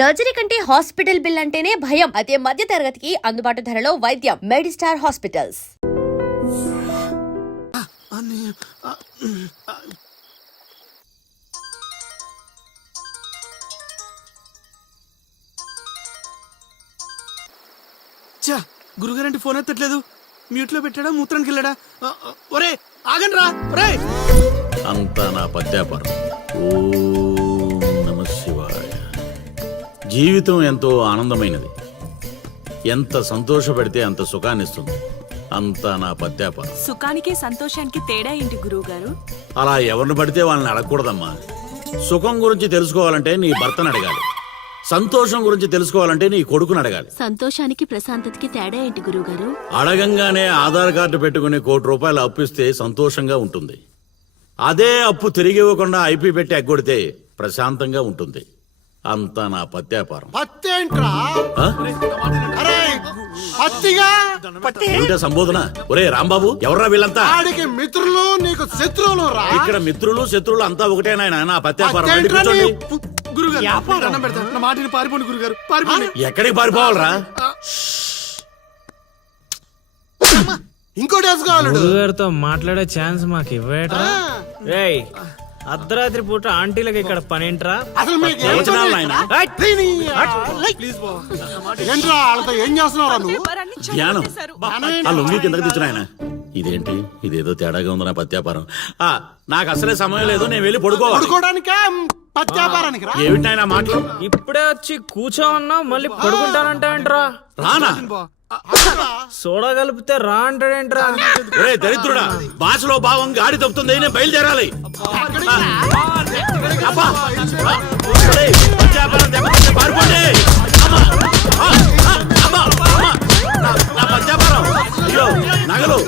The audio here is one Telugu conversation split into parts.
సర్జరీ కంటే హాస్పిటల్ బిల్ అంటేనే భయం. అదే మధ్య తరగతికి అందుబాటు ధరలో వైద్యం. Medistar hospitals. గురుగారంటే ఫోన్ ఎత్తట్లేదు. మ్యూట్ లో పెట్టాడా, మూత్రానికి వెళ్ళాడా? ఒరే ఆగండి రా. ఒరే అంతా నా పద్యాపారం. ఓం నమః శివాయ. జీవితం ఎంతో ఆనందమైనది. ఎంత సంతోషపెడితే అంత సుఖాన్నిస్తుంది. అంతా నా పద్యాపారం. సుఖానికి సంతోషానికి తేడా ఏంటి గురువు గారు? అలా ఎవరిని పడితే వాళ్ళని అడగకూడదమ్మా. సుఖం గురించి తెలుసుకోవాలంటే నీ భర్తను అడగాలి. సంతోషం గురించి తెలుసుకోవాలంటే నీ కొడుకుని అడగాలి. సంతోషానికి ప్రశాంతతకి తేడా ఏంటి గురువు గారు? అడగంగానే ఆధార్ కార్డు పెట్టుకుని ₹1,00,00,000 అప్పిస్తే సంతోషంగా ఉంటుంది. అదే అప్పు తిరిగి ఇవ్వకుండా ఐపీ పెట్టి ఎగ్గొడితే ప్రశాంతంగా ఉంటుంది. అంతా నా పత్యాపారం. ఏమిటా సంబోధన? ఒరే రాంబాబు, ఎవర్రా వీళ్ళంతా? మిత్రులు నీకు శత్రువులు రా. ఇక్కడ మిత్రులు శత్రువులు అంతా ఒకటే నాయన. నా పత్యాపారం. పారిపోండి గురుగారు. ఎక్కడికి పారిపోవాలరా? ఇంకోటి గురుగారితో మాట్లాడే ఛాన్స్ మాకు ఇవ్వేట్రా? రేయ్, అర్ధరాత్రి పూట ఆంటీలకి ఇక్కడ పనేంట్రా? ఏం చేస్తున్నావు? జ్ఞానం ఆ లొంగి కిందకి తెచ్చిన ఆయన. ఇదేంటి, ఇదేదో తేడాగా ఉంది నా పత్యాపారం. నాకు అసలే సమయం లేదు, నేను వెళ్ళి పడుకోవడానికి. ఏమిటి ఆయన మాటలు? ఇప్పుడే వచ్చి కూర్చో అన్నావు, మళ్ళీ పడుకుంటానంటావేంట్రా? రానా? సోడా కలిపితే రా అంటాడేంట్రా? రే దరిద్రుడా, భాషలో భావం గాడి తప్పుతుంది. నేను బయలుదేరాలి. పారిపోండి. నా పత్యాపారం. అయ్యో నగలు.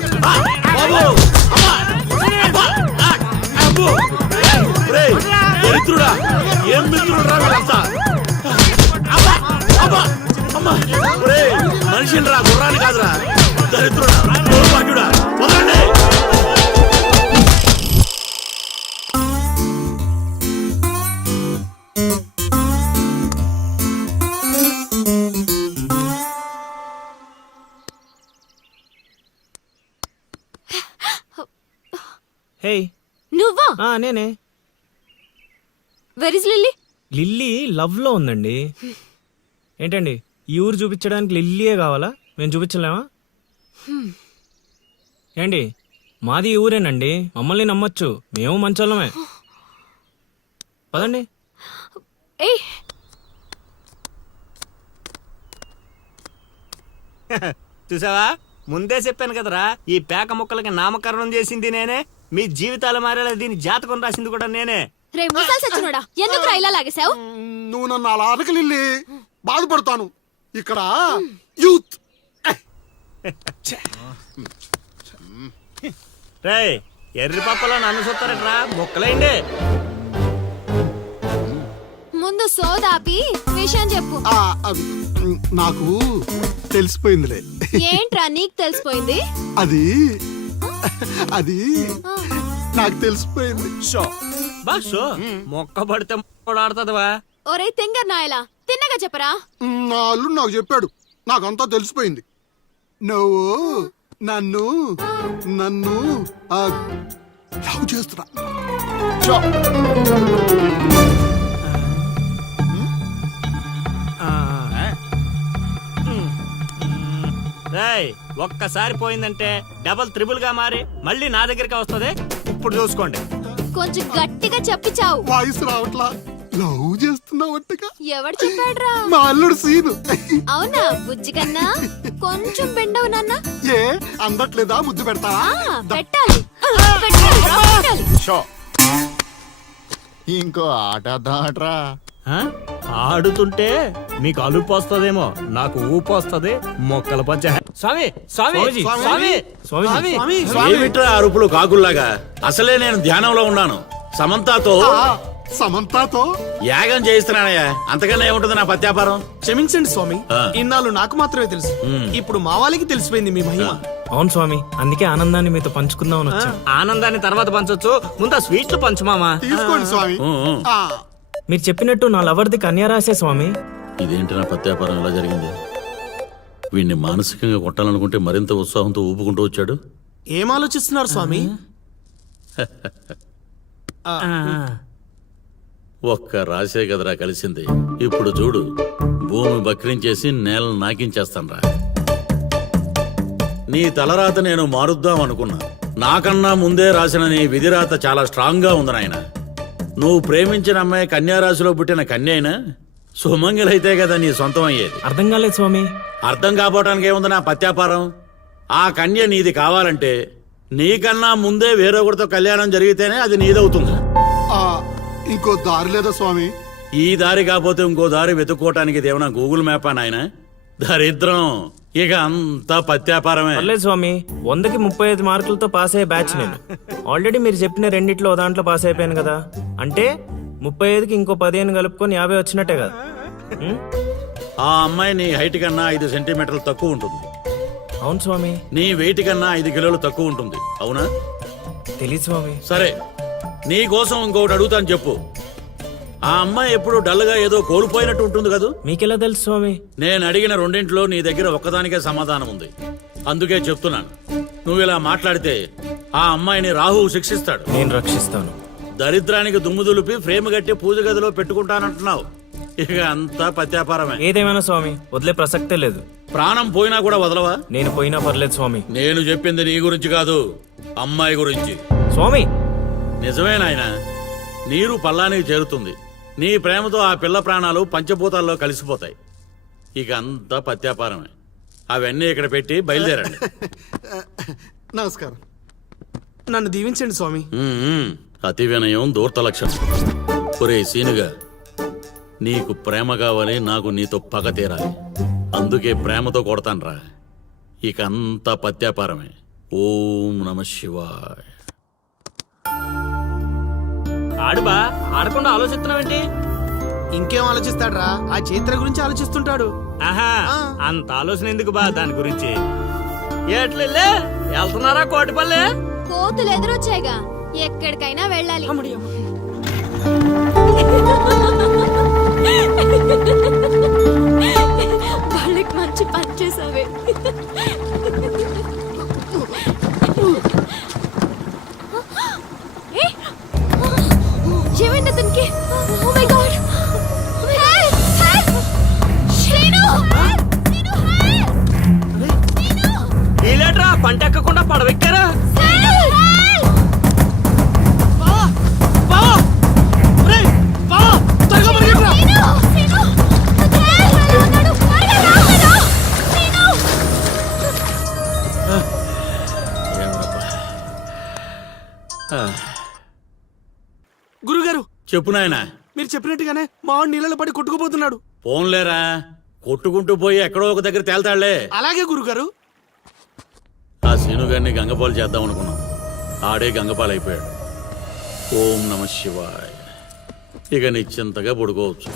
దరిద్రుడా, ఏం మిత్రుడు రా వీళ్ళంతా. మనిషిని రా, గుర్రాన్ని కాదురా. దరిద్రుడా, దౌర్భాగ్యుడా, వదలండి. హే, నువ్వా? నేనే. Where is lily? Lily love లో ఉందండి. ఏంటండి, ఈ ఊరు చూపించడానికి లిల్లీయే కావాలా? మేము చూపించలేమా? ఏంటి, మాది ఈ ఊరేనండి, మమ్మల్ని నమ్మొచ్చు, మేము మంచోళ్ళమే. పదండి. చూసావా, ముందే చెప్పాను కదరా, ఈ పేక ముక్కలకి నామకరణం చేసింది నేనే. మీ జీవితాలు మారేలా దీని జాతకం రాసింది కూడా నేనే. రే ముసలి సచ్చినోడా, ఎందుకు రా ఇలా లాగేశావు? నువ్వు నన్ను అలా అరకలిల్లి బాధపడతాను. ఇక్కడ యూత్. రే ఎర్రి పప్పలో నన్ను చూస్తారట్రా, ముక్కలేండి. ముందు సోదాపి విషయం చెప్పు. నాకు తెలిసిపోయిందిలే. ఏంట్రా నీకు తెలిసిపోయింది? అది అది నాకు తెలిసిపోయింది. బా షో, మొక్క పడితే ఆడుతుందివా? ఒరే తింగర్ నాయలా, తిన్నగా చెప్పరా. నా అల్లుడు నాకు చెప్పాడు, నాకంతా తెలిసిపోయింది. నువ్వు నన్ను నన్ను లవ్ చేస్తున్నా. రేయ్, ఒక్కసారి పోయిందంటే డబల్ త్రిబుల్ గా మారి మళ్ళీ నా దగ్గరికి వస్తుంది. ఇప్పుడు చూసుకోండి. కొంచెం గట్టిగా చెప్పిచావు. వాయిస్ రావట్లా. లవ్ చేస్తున్నావట్టుగా. ఎవడు చెప్పాడ్రా? మా అల్లుడు సీను. అవునా బుజ్జి కన్నా? కొంచెం బెండవు నాన్న. ఏ అందట్లేదా? ముద్దు పెడతావా? పెట్టాలి పెట్టాలి. ఇంకో ఆట ఆడరా. ఆడుతుంటే మీకు అలుపు వస్తుందేమో, నాకు ఊపు వస్తుంది. మొక్కల పంచ. స్వామి స్వామి స్వామి స్వామి. ఏమిట్రా అరుపులు కాకుల్లాగా? అసలే నేను ధ్యానంలో ఉన్నాను. సమంతతో యాగం చేయిస్తున్నానయ్యా. అంతకన్నా ఏముంటుంది నా పత్యాపారం. క్షమించండి స్వామి, ఇన్నాళ్ళు నాకు మాత్రమే తెలుసు. ఇప్పుడు మా వాళ్ళకి తెలిసిపోయింది మీ మహిమ. అవును స్వామి, అందుకే ఆనందాన్ని మీతో పంచుకుందామని వచ్చాం. ఆనందాన్ని తర్వాత పంచొచ్చు, ముందు స్వీట్లు పంచు మామా. తీసుకోండి స్వామి. మీరు చెప్పినట్టు నా లవర్ది కన్యారాశే స్వామి. ఇదేంటి నా పత్యాపారం ఎలా జరిగింది? వీడిని మానసికంగా కొట్టాలనుకుంటే మరింత ఉత్సాహంతో ఊపుకుంటూ వచ్చాడు. ఏం ఆలోచిస్తున్నారు స్వామి? ఒక్క రాసే కదరా కలిసింది. ఇప్పుడు చూడు, భూమి బక్రించేసి నేలను నాకించేస్తాన్రా. నీ తలరాత నేను మారుద్దాం అనుకున్నా. నాకన్నా ముందే రాసిన నీ విధిరాత చాలా స్ట్రాంగ్ గా ఉంది నాయన. నువ్వు ప్రేమించిన అమ్మాయి కన్యారాశిలో పుట్టిన కన్య అయినా సుమంగలైతే కదా నీ సొంతం అయ్యేది. అర్థం కాలేదు స్వామి. అర్థం కాపోవటానికి ఏముంది నా పత్యాపారం? ఆ కన్య నీది కావాలంటే నీకన్నా ముందే వేరొకరితో కళ్యాణం జరిగితేనే అది నీదవుతుంది. ఇంకో దారి లేదా స్వామి? ఈ దారి కాకపోతే ఇంకో దారి వెతుక్కోవటానికి ఇదేమన్నా గూగుల్ మ్యాపా నాయన? దరిద్రం. ఇక అంతా పత్యాపారమే. పర్లేదు స్వామి, 100కి 35 మార్కులతో పాస్ అయ్యే బ్యాచ్ నేను. ఆల్రెడీ మీరు చెప్పిన రెండిట్లో ఓ దాంట్లో పాస్ అయిపోయాను కదా. అంటే 35కి ఇంకో 15 కలుపుకొని 50 వచ్చినట్టే కదా. ఆ అమ్మాయి నీ హైట్ కన్నా 5 సెంటీమీటర్లు తక్కువ ఉంటుంది. అవును స్వామి. నీ వెయిట్ కన్నా 5 కిలోలు తక్కువ ఉంటుంది. అవునా? తెలీదు స్వామి. సరే, నీ కోసం ఇంకొకటి అడుగుతాను, చెప్పు. ఆ అమ్మాయి ఎప్పుడు డల్గా ఏదో కోల్పోయినట్టు ఉంటుంది కదూ? మీకెలా తెలుసు స్వామి? నేను అడిగిన రెండింటిలో నీ దగ్గర ఒక్కదానికే సమాధానం ఉంది. అందుకే చెప్తున్నాను, నువ్వు ఇలా మాట్లాడితే ఆ అమ్మాయిని రాహువు శిక్షిస్తాడు. నేను రక్షిస్తాను. దరిద్రానికి దుమ్ము దులిపి ఫ్రేమ్ కట్టి పూజ గదిలో పెట్టుకుంటానంటున్నావు. ఇక అంతా పత్యాపారమే. ఏదేమైనా స్వామి, వదిలే ప్రసక్తే లేదు. ప్రాణం పోయినా కూడా వదలవా? నేను పోయినా పర్లేదు స్వామి. నేను చెప్పింది నీ గురించి కాదు, అమ్మాయి గురించి. స్వామి, నిజమే నాయనా, నీరు పల్లానికి చేరుతుంది. నీ ప్రేమతో ఆ పిల్ల ప్రాణాలు పంచభూతాల్లో కలిసిపోతాయి. ఇక అంతా పత్యాపారమే. అవన్నీ ఇక్కడ పెట్టి బయలుదేరండి. నమస్కారం. నన్ను దీవించండి స్వామి. అతి వినయం దూర్త లక్షణం. ఒరే సీనుగా, నీకు ప్రేమ కావాలి, నాకు నీతో పగ తీరాలి. అందుకే ప్రేమతో కొడతాన్రా. ఇక అంతా పత్యాపారమే. ఓం నమః శివాయ. ఆడుబా ఆడకుండా ఆలోచిస్తున్నావేంటి? ఇంకేం ఆలోచిస్తాడ్రా? ఆ చైత్ర గురించి ఆలోచిస్తుంటాడు. ఆహా, అంత ఆలోచన ఎందుకు బా దాని గురించి? ఎట్లే వెళ్తున్నారా కోటిపల్లె? కోతులు ఎదురొచ్చాయిగా, ఎక్కడికైనా వెళ్ళాలి. వాళ్ళకి మంచి పని చేసావే. ఏమైంది అతనికి? Oh my god! Help! Help! Srinu! Srinu, help! వీలేట్రా పంట ఎక్కకుండా పడవెక్కారా? గురుగారు, చెప్పు నాయనా. మీరు చెప్పినట్టుగానే మావాడు నీళ్ళలో పడి కొట్టుకుపోతున్నాడు. పోన్లేరా, కొట్టుకుంటూ పోయి ఎక్కడో ఒక దగ్గర తేల్తాళ్లే. అలాగే గురుగారు. ఆ సీనుగారిని గంగపాలు చేద్దాం అనుకున్నాం. ఆడే గంగపాలు అయిపోయాడు. ఓం నమః శివాయ. ఇక నిశ్చింతగా పడుకోవచ్చు.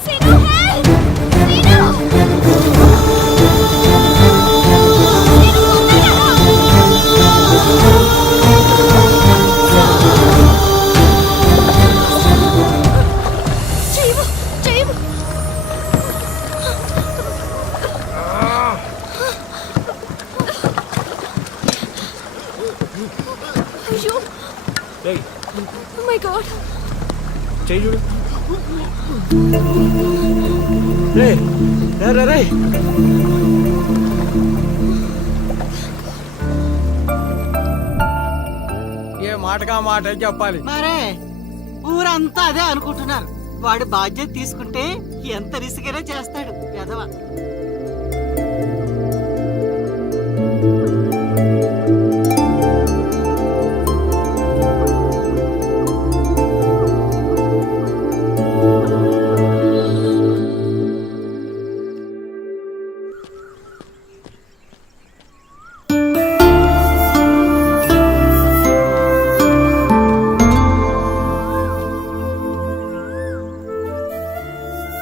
Oh my God! చెయ్యి చూడు. ఏ మాటగా మాట చెప్పాలి. మరే ఊరంతా అదే అనుకుంటున్నారు. వాడు బాధ్యత తీసుకుంటే ఎంత రిస్కైనా చేస్తాడు ఎదవ.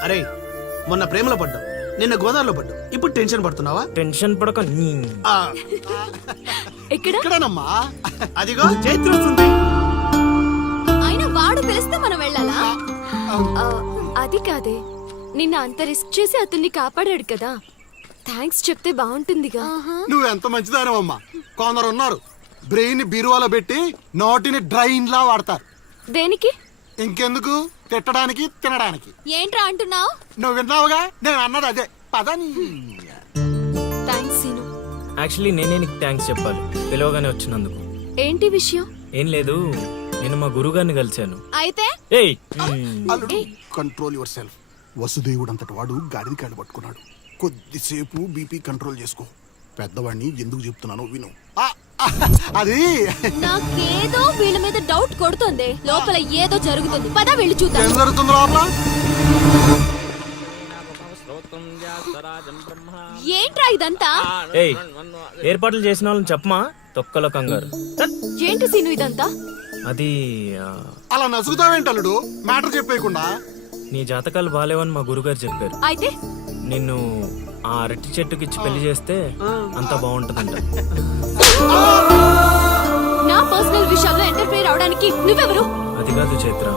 అరే, మొన్న ప్రేమలో పడ్డావు, నిన్న గోదావరిలో పడ్డావు, ఇప్పుడు టెన్షన్ పడుతున్నావా? టెన్షన్ పడక. ఆ, ఎక్కడనమ్మా? అదిగో చైత్ర వస్తుంది. ఆయన వాడు పిలిస్తే మనం వెళ్ళాలా? అది కాదే, నిన్న అంత రిస్క్ చేసి అతన్ని కాపాడాడు కదా, థ్యాంక్స్ చెప్తే బాగుంటుందిగా. నువ్వు ఎంత మంచిదానవమ్మా. కొందరు ఉన్నారు బ్రెయిన్ బీరువాలో పెట్టి నోటిని డ్రైన్ లా వాడతారు. దేనికి? ఇంకెందుకు, తిట్టడానికి తినడానికి. ఏంట్రా అంటున్నావు? నువ్వు విన్నావుగా, నేను అన్నది అదే. పదని థ్యాంక్స్ సీను. యాక్చువల్లీ నేనే నీకు థ్యాంక్స్ చెప్పాలి, పిలవగానే వచ్చినందుకు. ఏంటి విషయం? ఏం లేదు, నేను మా గురుగారిని కలిశాను. అయితే ఏయ్ అల్లుడు, కంట్రోల్ యువర్ సెల్ఫ్. వసుదేవుడు అంతటి వాడు గాడిది కాళ్ళు పట్టుకున్నాడు. కొద్దిసేపు బీపీ కంట్రోల్ చేసుకో. పెద్దవాడిని ఎందుకు చెప్తున్నానో విను. అది నాకేదో వీళ్ళ మీద డౌట్ కొడుతుంది. లోపల ఏదో జరుగుతుంది. పద వెళ్ళి చూద్దాం. ఏం జరుగుతుంది లోపల? ఏంట్రా ఇదంతా? ఏయ్ ఏర్పాట్లు చేసిన వాళ్ళని చెప్పమా, తొక్కలో కంగారు. ఏంటి సీను ఇదంతా? అది అలా నసుగుతావేంటి అల్లుడు, మ్యాటర్ చెప్పేయకుండా? నీ జాతకాలు బాలేవని మా గురుగారు చెప్పారు. అయితే నిన్ను ఆ అరటి చెట్టుకిచ్చి పెళ్లి చేస్తే అంత బాగుంటుందంట. నా పర్సనల్ విషయాల్లో ఎంటర్ఫైర్ అవడానికి నువ్వెవరు? అది కాదు చైత్ర,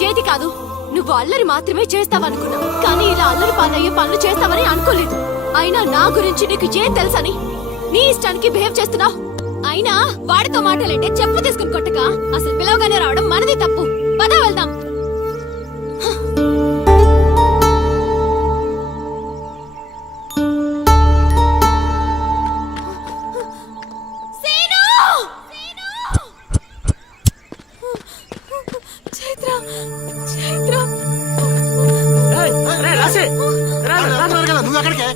చేతి కాదు, నువ్వు అల్లరి మాత్రమే చేస్తావనుకున్నా, కానీ ఇలా అల్లరి పాలయ్యే పనులు చేస్తావని అనుకోలేదు. అయినా నా గురించి నీకు ఏం తెలుసని నీ ఇష్టానికి బిహేవ్ చేస్తున్నావు. అయినా వాడితో మాటలంటే చెప్పు తీసుకుని కొట్టక అసలు పిలవగానే రావడం మనది తప్పు. పద వెళ్దాం. నువ్వు ఎక్కడికే?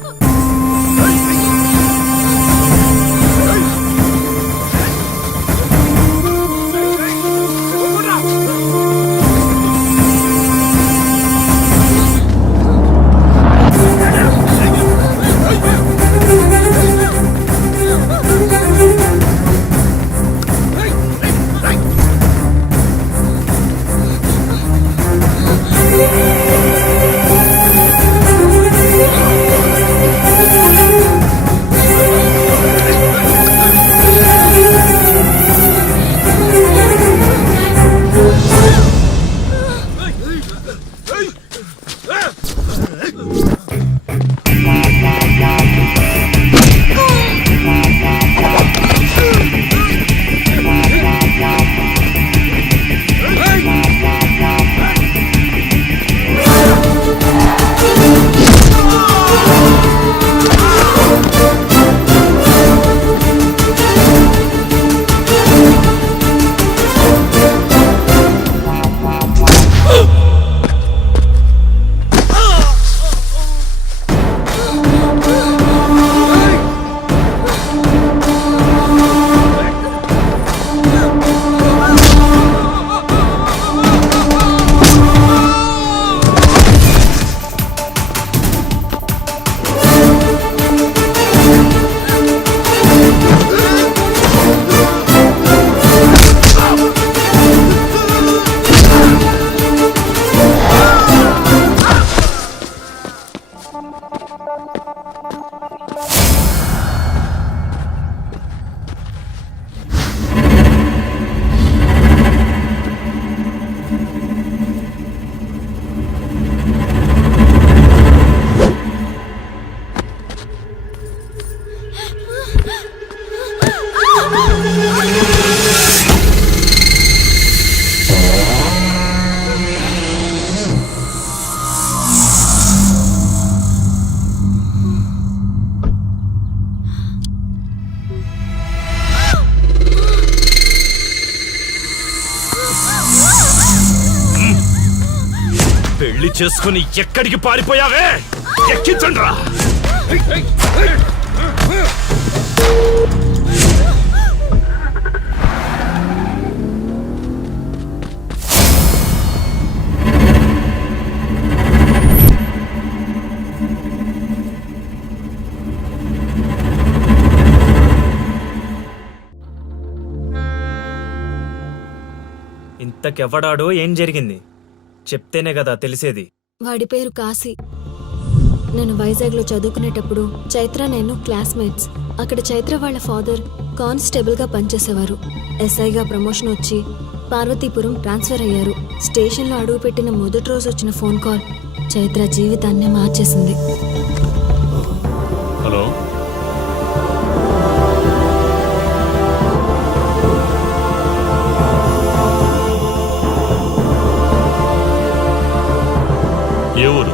పెళ్లి చేసుకుని ఎక్కడికి పారిపోయావే? ఎక్కించండ్రా. ఇంతకెవ్వడాడో ఏం జరిగింది చెప్తేనే కదా తెలిసేది. వాడి పేరు కాశీ. నేను వైజాగ్లో చదువుకునేటప్పుడు చైత్ర నేను క్లాస్మేట్స్. అక్కడ చైత్ర వాళ్ళ ఫాదర్ కానిస్టేబుల్గా పనిచేసేవారు. ఎస్ఐగా ప్రమోషన్ వచ్చి పార్వతీపురం ట్రాన్స్ఫర్ అయ్యారు. స్టేషన్లో అడుగుపెట్టిన మొదటి రోజు వచ్చిన ఫోన్ కాల్ చైత్ర జీవితాన్ని మార్చేసింది. హలో ఏ ఊరు?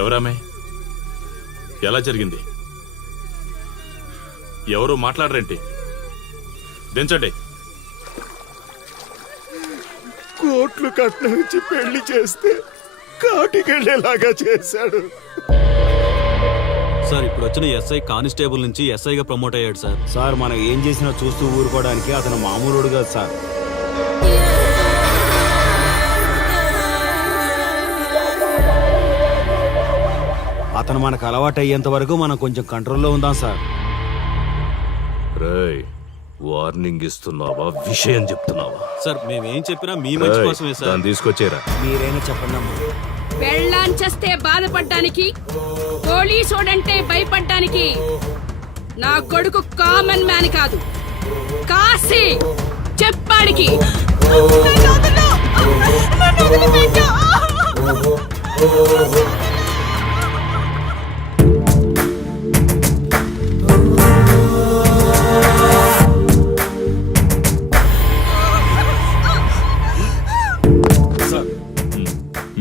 ఎవరామే? ఎలా జరిగింది? ఎవరు మాట్లాడరేంటి? దించండి. కోట్లు కట్నం ఇచ్చి పెళ్లి చేస్తే కాటికెళ్ళేలాగా చేశాడు. సార్ ఇప్పుడు వచ్చిన ఎస్ఐ కానిస్టేబుల్ నుంచి ఎస్ఐగా ప్రమోట్ అయ్యాడు సార్. సార్ మనం ఏం చేసినా చూస్తూ ఊరుకోవడానికి అతను మామూలుడు కాదు సార్. అతను మనకు అలవాటు అయ్యేంత వరకు మనం కొంచెం కంట్రోల్లో ఉందాం సార్. రేయ్, వార్నింగ్ ఇస్తున్నావా, విషయం చెప్తున్నావా? సార్ మేమేం చెప్పినా మీ మంచి కోసమే సార్. దాన్ని తీసుకొచ్చేరా. మీరైనా చెప్పండి అమ్మా. పెళ్ళాంచేస్తే బాధపడ్డానికి, పోలీసోడంటే భయపడ్డానికి నా కొడుకు కామన్ మ్యాన్ కాదు, కాశీ చెప్పాడికి.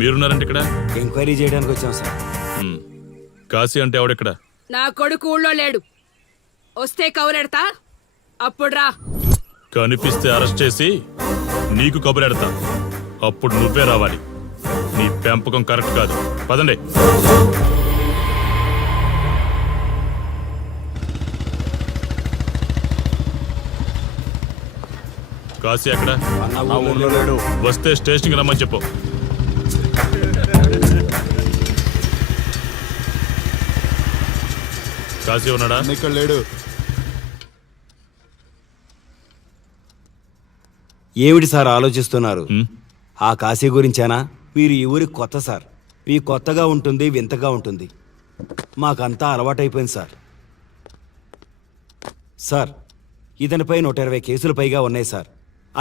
మీరున్నారంటే ఇక్కడ ఎంక్వైరీ చేయడానికి వచ్చాం సార్. కాశీ అంటే ఎవడెక్కడ? నా కొడుకు ఊళ్ళో లేడు, వస్తే కౌరెడతా, అప్పుడు రా. కనిపిస్తే అరెస్ట్ చేసి నీకు కబురెడతా, అప్పుడు నువ్వే రావాలి. నీ పెంపకం కరెక్ట్ కాదు. పదండి. కాశీ ఎక్కడ? వస్తే స్టేషన్కి రమ్మని చెప్పు. కాశీ ఉన్నాడా? ఇక్కడ లేడు. ఏమిటి సార్ ఆలోచిస్తున్నారు? హ్మ్? ఆ కాశీ గురించేనా? మీరు ఈ ఊరికి కొత్త సార్. మీ కొత్తగా ఉంటుంది, వింతగా ఉంటుంది. మాకంతా అలవాటైపోయింది సార్. సార్, ఇతనిపై 120 కేసులు పైగా ఉన్నాయి సార్.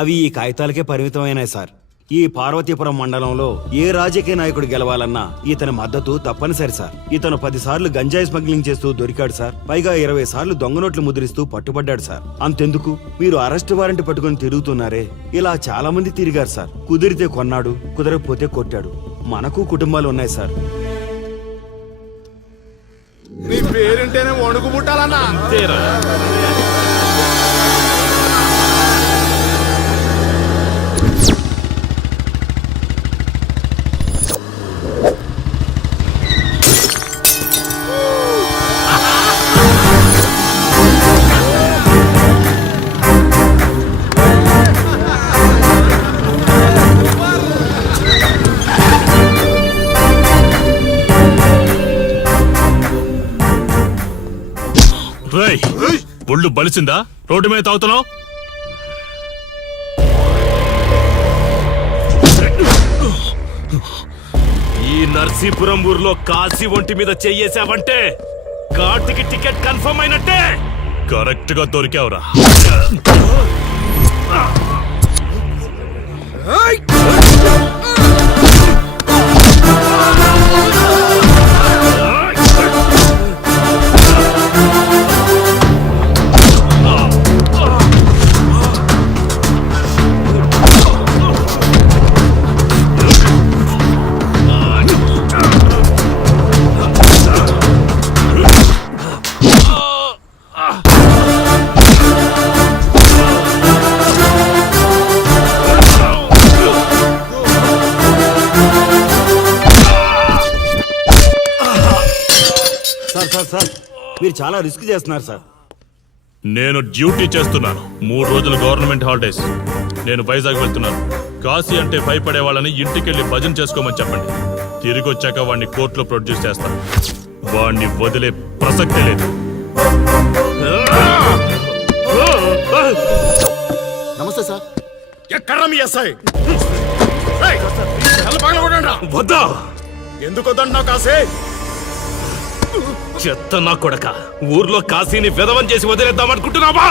అవి ఈ కాగితాలకే పరిమితమైనాయి సార్. ఈ పార్వతీపురం మండలంలో ఏ రాజకీయ నాయకుడు గెలవాలన్నా ఇతని మద్దతు తప్పనిసరి సార్. ఇతను 10 సార్లు గంజాయి స్మగ్లింగ్ చేస్తూ దొరికాడు సార్. పైగా 20 సార్లు దొంగ నోట్లు ముద్రిస్తూ పట్టుబడ్డాడు సార్. అంతెందుకు, మీరు అరెస్ట్ వారెంట్ పట్టుకుని తిరుగుతున్నారే, ఇలా చాలా మంది తిరిగారు సార్. కుదిరితే కొన్నాడు, కుదరకపోతే కొట్టాడు. మనకు కుటుంబాలు ఉన్నాయి సార్. నీ పేరుంటేనే వణుకు పుట్టాలన్నా. ఒళ్ళు బలిసిందా? రోడ్డు మీద తాగుతున్నావు? ఈ నర్సీపురం ఊర్లో కాశీ ఒంటి మీద చెయ్యేసావంటే కార్తికి టికెట్ కన్ఫర్మ్ అయినట్టే. కరెక్ట్ గా దొరికావురా. సార్, మీరు చాలా రిస్క్ చేస్తున్నారు సార్. నేను డ్యూటీ చేస్తున్నాను. 3 రోజులు గవర్నమెంట్ హాలిడేస్. నేను వైజాగ్ వెళ్తున్నాను. కాశీ అంటే భయపడే వాళ్ళని ఇంటికెళ్ళి భజన చేసుకోమని చెప్పండి. తిరిగి వచ్చాక వాడిని కోర్టులో ప్రొడ్యూస్ చేస్తాను. వాడిని వదిలే ప్రసక్తే లేదు. నమస్తే సార్. ఎక్కడ మీ ఎస్ఐ? వద్దా? ఎందుకు వద్దంటున్నావు కాసే? చెత్త నా కొడక, ఊర్లో కాశీని విధవం చేసి వదిలేద్దామనుకుంటున్నావా?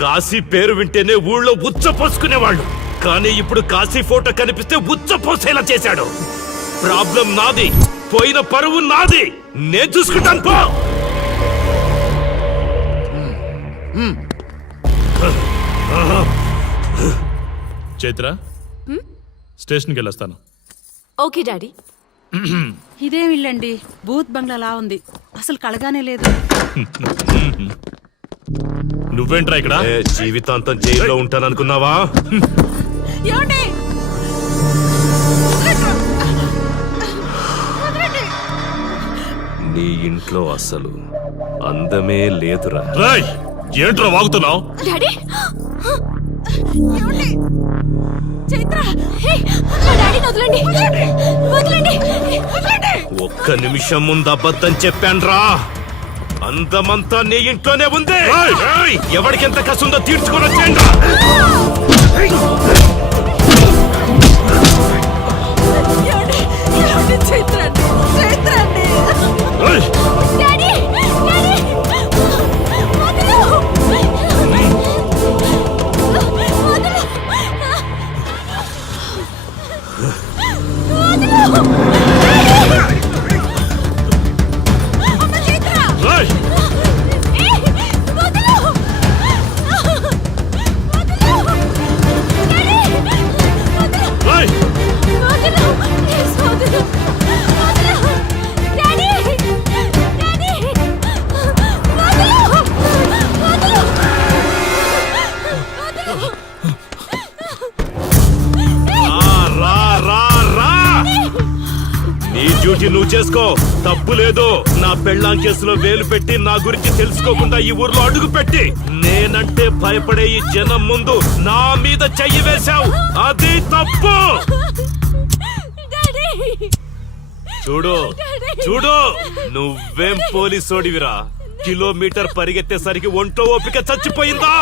కాశీ పేరు వింటేనే ఊళ్ళో ఉచ్చ పోసుకునేవాళ్ళు, కానీ ఇప్పుడు కాశీ ఫోటో కనిపిస్తే ఉచ్చ పోసేలా చేశాడు. ప్రాబ్లం నాది, పోయిన పరువు నాది, నేను చూసుకుంటాను పో. చైత్ర, స్టేషన్కి వెళ్ళొస్తాను. Okay daddy. ఇదేం ఇల్లండి, బూత్ బంగ్లాలా ఉంది, అసలు కలగానే లేదు. నువ్వేంట్రా ఇక్కడ? జీవితాంతం జైల్లో ఉంటాననుకున్నావా? నీ ఇంట్లో అసలు అందమే లేదురా. ఏంట్రా వాగుతున్నావు? డాడీ చైత్ర, మా డాడీని వదలండి, వదలండి, వదలండి. ఒక్క నిమిషం ముందు అబద్ధం చెప్పాన్రా. అందమంతా నీ ఇంట్లోనే ఉంది. ఎవరికెంత కసుందో తీర్చుకొని వచ్చేయండి. నువ్వు చేసుకో, తప్పు లేదు. నా పెళ్ళాం కేసులో వేలు పెట్టి నా గురించి తెలుసుకోకుండా ఈ ఊర్లో అడుగు పెట్టి నేనంటే భయపడే ఈ జనం ముందు నా మీద చెయ్యి వేశావు, అది తప్పు. చూడు చూడు, నువ్వేం పోలీసోడివిరా? కిలోమీటర్ పరిగెత్తేసరికి ఒంట్లో ఓపిక చచ్చిపోయిందా?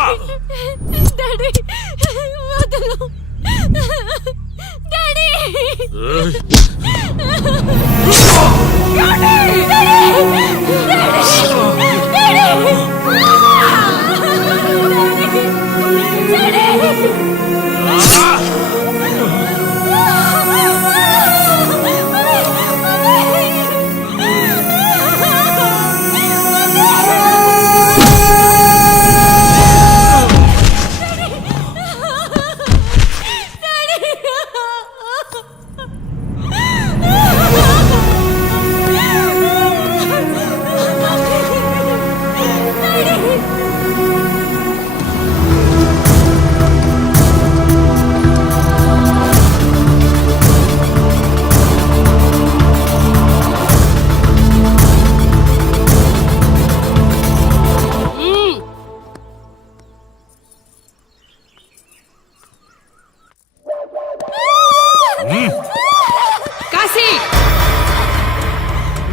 కాశీ,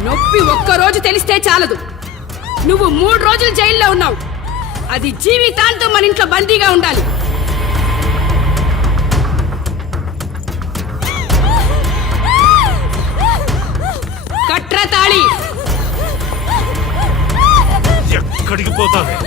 నొప్పి ఒక్కరోజు తెలిస్తే చాలదు, నువ్వు 3 రోజులు జైల్లో ఉన్నావు. అది జీవితాంతం మన ఇంట్లో బందీగా ఉండాలి. కట్రా తాళి. ఎక్కడికి పోతావే?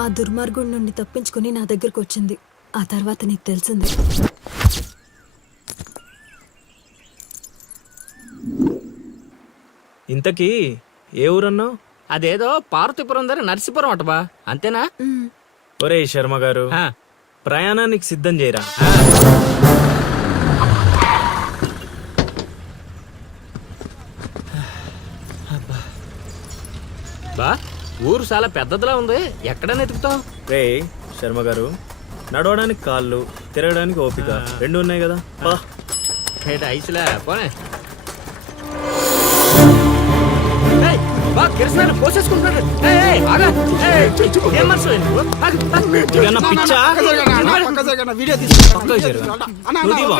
ఆ దుర్మార్గుడి నుండి తప్పించుకుని నా దగ్గరకు వచ్చింది. ఆ తర్వాత నీకు తెలిసింది. ఇంతకీ ఏ ఊరన్నావు? అదేదో పార్వతీపురం దగ్గర నరసీపురం అటబా, అంతేనా? ఒరే శర్మ గారు, ప్రయాణానికి సిద్ధం చేయరా. బా, ఊరు చాలా పెద్దదిలా ఉంది, ఎక్కడ వెతుకుతావు? రే శర్మ గారు, నడవడానికి కాళ్ళు, తిరగడానికి ఓపిక 2 ఉన్నాయి కదా. ఐసులా పోనే. బా కిరసనాయలు పోసేసుకుంటున్నాడు. ఏయ్, ఏయ్, ఆగు. ఏయ్, ఏం మనిషివి నువ్వు? ఆగు, ఆగు. ఇదన్నా పిచ్చా? వీడియో తీసి పక్కకు జరుగు. నువ్వు తీవా?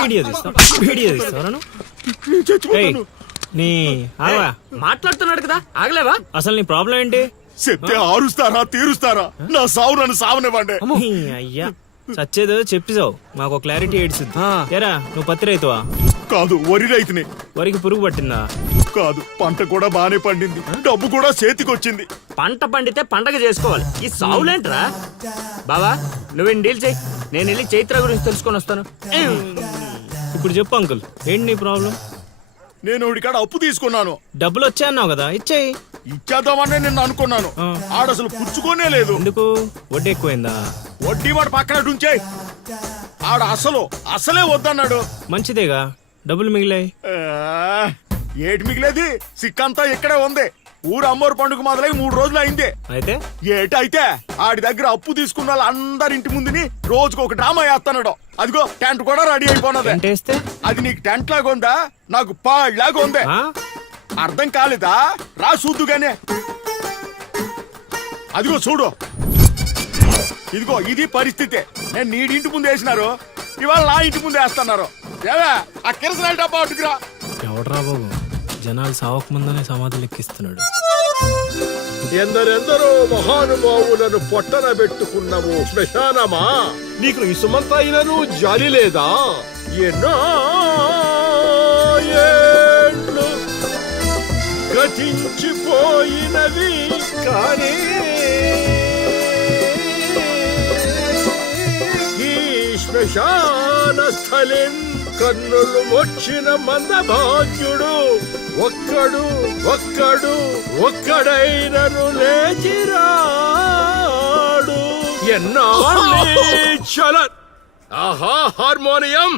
వీడియో తీస్తావు, వీడియో తీస్తావా నువ్వు? ఏయ్, నీ ఆగవా? మాట్లాడుతున్నాడు కదా, ఆగలేవా? అసలు నీ ప్రాబ్లం ఏంటి? చెప్తే ఆరుస్తారా తీరుస్తారా? నా సావు నన్ను సావనివ్వండి. ఈ అయ్యా చచ్చేదో చెప్పిసావు, మాకు క్లారిటీ ఏడ్చుద్ది. ఏరా నువ్వు పత్తి రైతువా? కాదు, వరి రైతుని. వరికి పురుగు పట్టిందా? కాదు, పంట కూడా బానే పండింది, డబ్బు కూడా చేతికొచ్చింది. పంట పండితే పండగ చేసుకోవాలి, ఈ సావులేంట్రా? బావా నువ్వు డీల్ చేయి, నేను వెళ్ళి చైత్ర గురించి తెలుసుకొని వస్తాను. ఇప్పుడు చెప్పు అంకుల్, ఏంటి నీ ప్రాబ్లం? నేను ఇడికాడ అప్పు తీసుకున్నాను. డబ్బులు వచ్చాయన్నావు కదా, ఇచ్చేయి. ఇచ్చేద్దామని నేను అనుకున్నాను. ఆడసలు పుచ్చుకోనే లేదు. ఎందుకు? వడ్డీ ఎక్కువైందా? వడ్డీ వాడు పక్కన ఉంచాయి. ఆడ అసలే వద్దన్నాడు. మంచిదేగా, డబ్బులు మిగిలాయి. ఏటి మిగిలేది? సిక్కంతా ఇక్కడే ఉంది. ఊరు అమ్మోరు పండుగ మొదలై 3 రోజులు అయింది. అయితే ఏటైతే ఆడి దగ్గర అప్పు తీసుకున్న వాళ్ళందరి ఇంటి ముందుని రోజుకు ఒక డ్రామా వేస్తున్నాడు. అదిగో టెంట్ కూడా రెడీ అయిపోయినది. టెంట్ వేస్తే? అది నీకు టెంట్ లాగా ఉందా? నాకు పాళ్ళలాగా ఉంది. ఆ? అర్థం కాలేదా? రా చూద్దుగానే. అదిగో చూడు, ఇదిగో ఇది పరిస్థితి. నేను నీ ఇంటి ముందు వేసినారు, ఇవాళ నా ఇంటి ముందు వేస్తున్నారు. ఏవా ఆ కిరసనాయిల డబ్బా అటుకురా. ఎవడరా బాబు, జనాలు సావక ముందనే సమాధులు ఎక్కిస్తున్నాడు. ఎందరెందరో మహానుభావులను పొట్టన పెట్టుకున్నావు శ్మశానమా, నీకు ఇసుమంతైనను జాలి లేదా? ఎన్నో ఏండ్లు గతించిపోయినవి కానీ ఈ శ్మశాన స్థలిం కన్నులు వచ్చిన మందభాగ్యుడు ఒక్కడైనను లేచిరాడు. ఎన్నాళ్ళ ఆహా హార్మోనియం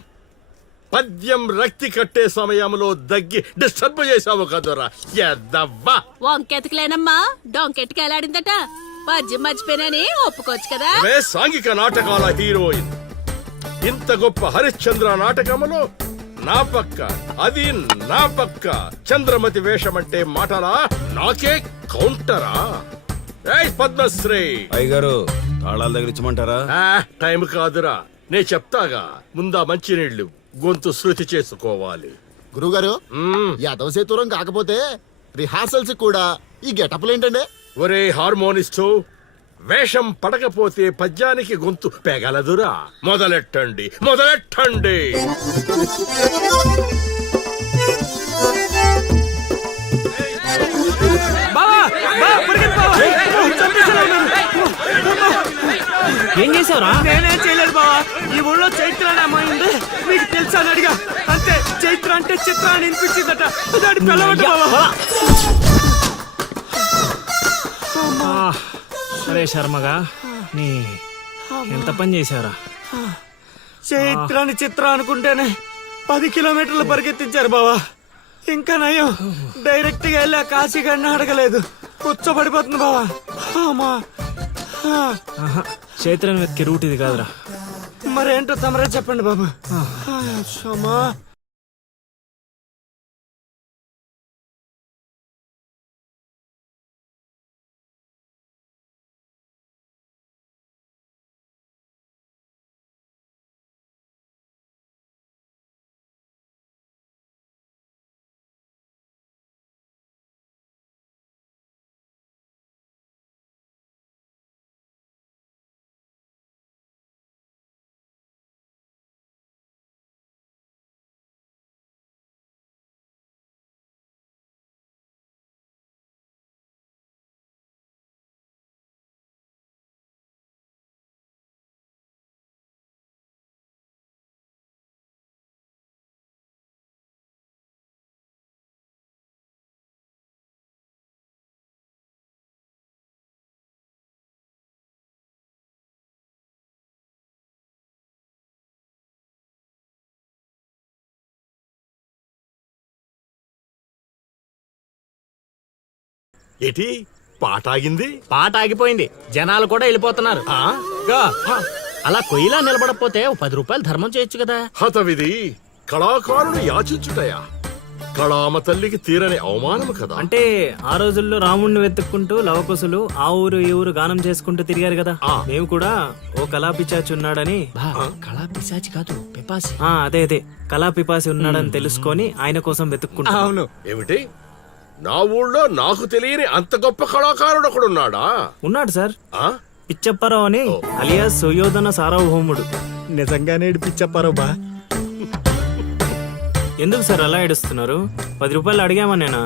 పద్యం రక్తి కట్టే సమయంలో దగ్గి డిస్టర్బ్ చేసావు కదరా ఎద్దవ్వా. వంకెతకలేనమ్మా, డొంకెట్టుకు ఎలాడిందట. పద్యం మర్చిపోయినని ఒప్పుకోవచ్చు కదా. సాంఘిక నాటకాల హీరోయిన్ ఇంత గొప్ప హరిశ్చంద్ర నాటకములో నా పక్క చంద్రమతి వేషమంటే మాటలా? నాకే కౌంటరా? పద్మశ్రీ అయ్యగారు తాళాల దగ్గర ఇచ్చమంటారా? టైం కాదురా, నే చెప్తాగా. ముందా మంచినీళ్లు, గొంతు శృతి చేసుకోవాలి. గురుగారు, యాదవ సేతురం కాకపోతే రిహార్సల్స్ కూడా ఈ గెటప్లు ఏంటండి? ఒరే హార్మోనిస్టు, వేషం పడకపోతే పద్యానికి గొంతు పెగలదురా. మొదలెట్టండి. ఏం చేసావురా? నేనేం చేయలేదు బావా. ఈ ఊళ్ళో చైత్ర అనే అమ్మాయి ఉంది, మీకు తెలుసా అని అడిగా. అంతే, చైత్ర అంటే చిత్ర అని వినిపించిందట. దాని పిల్లవట బావా. సరే శర్మగా, నీ ఎంత పని చేశారా? చైత్రాన్ని చిత్ర అనుకుంటేనే 10 కిలోమీటర్లు పరిగెత్తించారు బావా. ఇంకా నయం, డైరెక్ట్ గా వెళ్ళి ఆ కాశీగాడిని అడగలేదు. కూర్చోబడిపోతుంది బావా. చైత్రాన్ని వెతికి రూట్ ఇది కాదురా. మరేంటో తమరే చెప్పండి బాబు. ఏటి పాట ఆగింది? పాట ఆగిపోయింది, జనాలు కూడా వెళ్ళిపోతున్నారు. అలా కొయ్యిలా నిలబడకపోతే 10 రూపాయలు ధర్మం చేయొచ్చు కదా. హతవిధి కళాకారులు యాచించుటయా? కళామ తల్లికి తీరని అవమానం కదా. అంటే ఆ రోజుల్లో రాముణ్ణి వెతుక్కుంటూ లవకుశులు ఆ ఊరు ఈ ఊరు గానం చేసుకుంటూ తిరిగారు కదా. మేము కూడా ఓ కళా పిశాచి ఉన్నాడని కళా పిశాచి కాదు పిపాసి. అదే అదే కళా పిపాసి ఉన్నాడని తెలుసుకొని ఆయన కోసం వెతుక్కుంటా. అవును. ఏమిటి, నా ఊళ్ళో నాకు తెలియని అంత గొప్ప కళాకారుడు ఒకడున్నాడా? ఉన్నాడు సార్, ఆ? పిచ్చప్పారావు అని అలియాస్ సుయోధన సార్వభౌముడు. నిజంగానే పిచ్చప్పారు బా. ఎందుకు సార్ అలా ఏడుస్తున్నారు? 10 రూపాయలు అడిగామనేనా?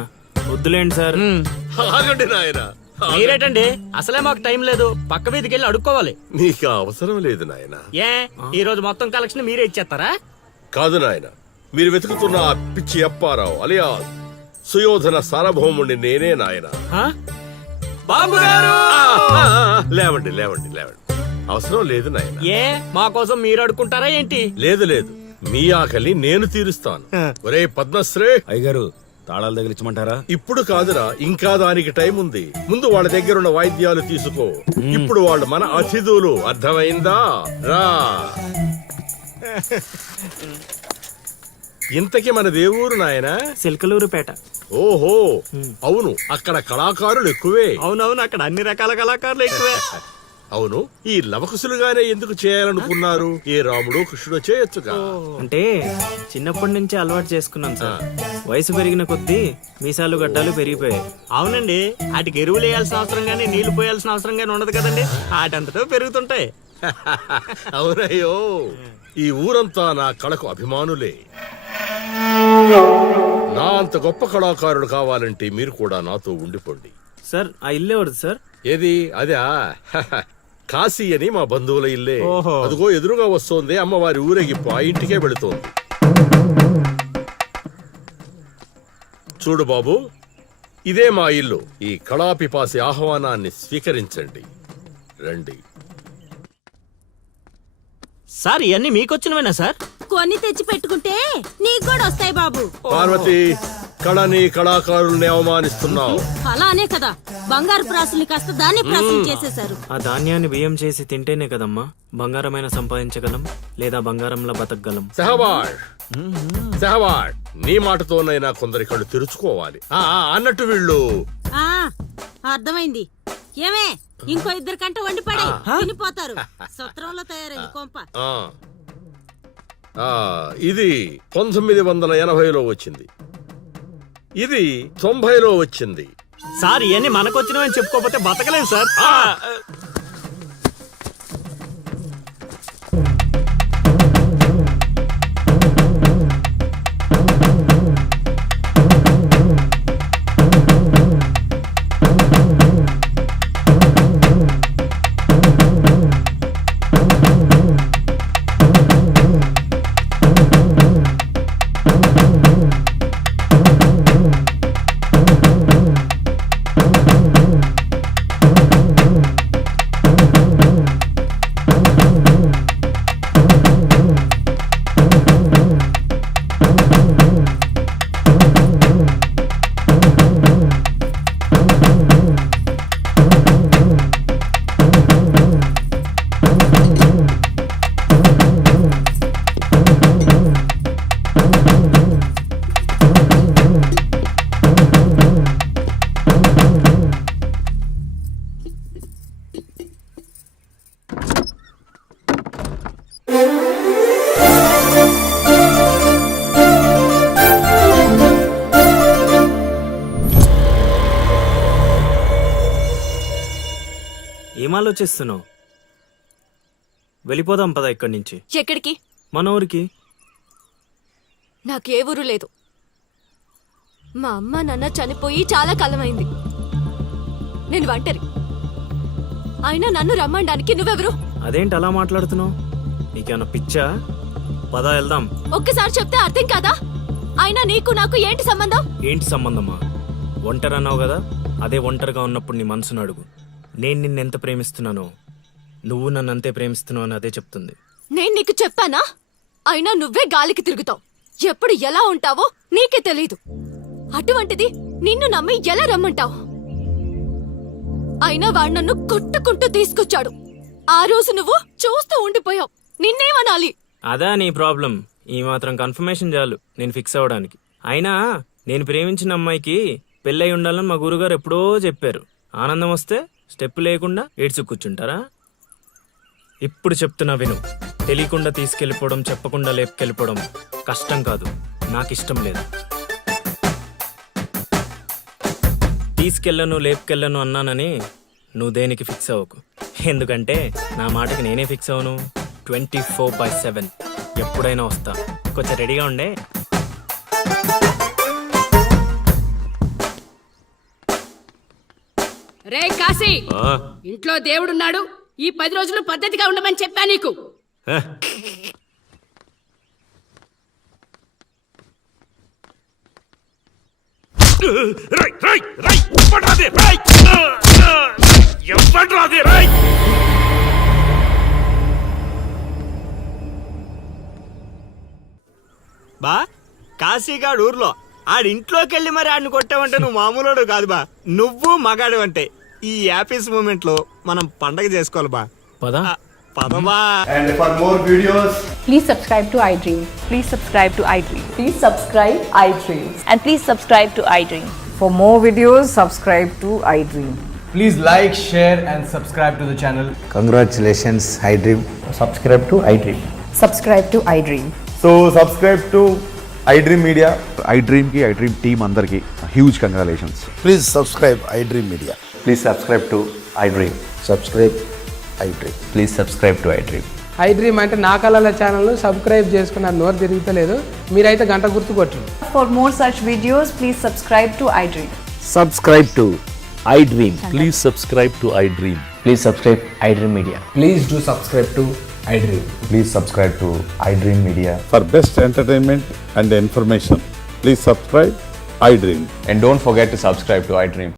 వద్దులేండి సార్. ఆగండి నాయనా. మీరేటండి, అసలే మాకు టైం లేదు. పక్క వీధికి వెళ్ళి అడుక్కోవాలి. నీకు అవసరం లేదు నాయనా. ఏ ఈ రోజు మొత్తం కలెక్షన్ మీరే ఇచ్చేస్తారా? కాదు నాయన, మీరు వెతుకుతున్న ఆ పిచ్చి అప్పారావు అలియా సుయోధన సార్వభౌముణ్ణి నేనే నాయన. బాబు గారు లేవండి లేవండి లేవండి, అవసరం లేదు నాయన. ఏ మా కోసం మీరు అడుక్కుంటారా ఏంటి? లేదు లేదు, మీ ఆకలి నేను తీరుస్తాను. ఒరే పద్మశ్రీ, అయ్యగారు తాళాలు తగిలించమంటారా? ఇప్పుడు కాదురా, ఇంకా దానికి టైం ఉంది. ముందు వాళ్ళ దగ్గరున్న వాయిద్యాలు తీసుకో. ఇప్పుడు వాళ్ళు మన అతిథులు, అర్థమైందా? రా. ఇంతకీ మన దేవురు నాయనా? సిల్కలూరుపేట. ఓహో, అవును, అక్కడ కళాకారులు ఎక్కువే. అవునవును, అక్కడ అన్ని రకాల కళాకారులు ఎక్కువే. అవును, ఈ లవకుశులుగానే ఎందుకు చేయాలనుకున్నారు? ఏ రాముడు కృష్ణుడు చేయొచ్చుగా. అంటే చిన్నప్పటి నుంచి అలవాటు చేసుకున్నాం సార్. వయసు పెరిగిన కొద్దీ మీసాలు గడ్డాలు పెరిగిపోయాయి. అవునండి, వాటికి ఎరువులు వేయాల్సిన అవసరం గానీ నీళ్లు పోయాల్సిన అవసరం గానీ ఉండదు కదండి. వాటంతటో పెరుగుతుంటాయి. అవునయ్యో, ఈ ఊరంతా నా కళకు అభిమానులే. నా అంత గొప్ప కళాకారుడు కావాలంటే మీరు కూడా నాతో ఉండిపోండి. సార్ ఆ ఇల్లే వద్దు సార్. ఏది అదే? కాశీ అని మా బంధువుల ఇల్లే. అదిగో ఎదురుగా వస్తోంది అమ్మవారి ఊరేగింపు, ఆ ఇంటికే వెళుతోంది. చూడు బాబు, ఇదే మా ఇల్లు. ఈ కళాపిపాసి ఆహ్వానాన్ని స్వీకరించండి. రండి. సార్ ఇవన్నీ మీకొచ్చినవేనా సార్? కొన్ని తెచ్చి పెట్టుకుంటే నీకు కూడా వస్తాయి బాబు. పార్వతి, కళని కళాకారుల్ని అవమానిస్తున్నావు. అలానే కదా బంగారు ప్రాసుల్ని కాస్త దాన్ని ప్రాసులు చేసేశారు. ఆ ధాన్యాన్ని బియ్యం చేసి తింటేనే కదమ్మా బంగారమైన సంపాదించగలం, లేదా బంగారంలో బతకగలం. సహబాష్ సహబాష్, నీ మాటతోనైనా కొందరి కళ్ళు తెరుచుకోవాలి. అన్నట్టు వీళ్ళు అర్థమైంది. ఏమే ఇంకో 2 కంట వండి పడే తినిపోతారు. సత్రంలో తయారైంది కొంప. ఇది 1980లో వచ్చింది, ఇది 90లో వచ్చింది. సార్ ఇవన్నీ మనకొచ్చినవని చెప్పుకోకపోతే బతకలేం సార్. ఏం ఆలోచిస్తున్నావు? వెళ్ళిపోదాం పద ఇక్కడి నుంచి. ఎక్కడికి? మన ఊరికి. నాకే ఊరు లేదు. మా అమ్మ నాన్న చనిపోయి చాలా కాలమైంది. నేను ఒంటరి. అయినా నన్ను రమ్మడానికి నువ్వెవరు? అదేంటి అలా మాట్లాడుతున్నావు? నీకేమన్నా పిచ్చా? పద వెళ్దాం. ఒక్కసారి చెప్తే అర్థం కాదా? అయినా నీకు నాకు ఏంటి సంబంధం? ఏంటి సంబంధమా? ఒంటరి అన్నావు కదా, అదే ఒంటరిగా ఉన్నప్పుడు నీ మనసును అడుగు. నేను నిన్నెంత ప్రేమిస్తున్నానో నువ్వు నన్ను అంతే ప్రేమిస్తున్నావు అని అదే చెప్తుంది. నేను నీకు చెప్పానా? అయినా నువ్వే గాలికి తిరుగుతావు. ఎప్పుడు ఎలా ఉంటావో నీకే తెలీదు. అటువంటిది నిన్ను నమ్మి ఎలా రమ్మంటావు? అయినా వాడు నన్ను కొట్టుకుంటూ తీసుకొచ్చాడు. ఆ రోజు నువ్వు చూస్తూ ఉండిపోయావు. నిన్నేమనాలి? అదా నీ ప్రాబ్లం. ఈ మాత్రం కన్ఫర్మేషన్ చాలు నేను ఫిక్స్ అవ్వడానికి. అయినా నేను ప్రేమించిన అమ్మాయికి పెళ్ళై ఉండాలని మా గురుగారు ఎప్పుడో చెప్పారు. ఆనందం వస్తే స్టెప్ లేకుండా ఏడ్చు కూర్చుంటారా? ఇప్పుడు చెప్తున్నా విను. తెలియకుండా తీసుకెళ్ళిపోవడం, చెప్పకుండా లేపుకెళ్ళిపోవడం కష్టం కాదు, నాకు ఇష్టం లేదు. తీసుకెళ్ళను లేపుకెళ్ళను అన్నానని నువ్వు దేనికి ఫిక్స్ అవ్వకు. ఎందుకంటే నా మాటకి నేనే ఫిక్స్ అవ్వను. 24/7 ఎప్పుడైనా వస్తా. కొంచెం రెడీగా ఉండే. రే కాశీ, ఇంట్లో దేవుడున్నాడు. ఈ 10 రోజులు పద్ధతిగా ఉండమని చెప్పా నీకు. బా కాశీగాడు ఊర్లో ఆడింట్లోకి వెళ్ళి మరి ఆడిని కొట్టావంటే నువ్వు మామూలుడు కాదు బా. నువ్వు మగాడు అంటే ఈ హ్యాపీస్ మూమెంట్ లో మనం పండగ చేసుకోవాలి బా. పదా పదమా. And for more videos, Please subscribe to iDream. Please subscribe to iDream. Please subscribe iDream. And please subscribe to iDream. For more videos, subscribe to iDream. Please like, share and subscribe to the channel. Congratulations iDream. Subscribe to iDream. Subscribe to iDream. So subscribe to iDream media. iDream కి iDream టీమ్ అందరికి huge congratulations. please subscribe iDream Media. Please subscribe to iDream. Subscribe iDream. Please subscribe to iDream. iDream అంటే నా కళల ఛానల్ సబ్స్క్రైబ్ చేసుకున్న నోరు తిరుగుతలేదు. మీరైతే గంట గుర్తు కొట్టు. For more such videos, please subscribe to iDream. Subscribe to iDream. Please subscribe to iDream. Please subscribe iDream media. Please do subscribe to iDream. Please subscribe to iDream media. For best entertainment and information, please subscribe iDream. And don't forget to subscribe to iDream.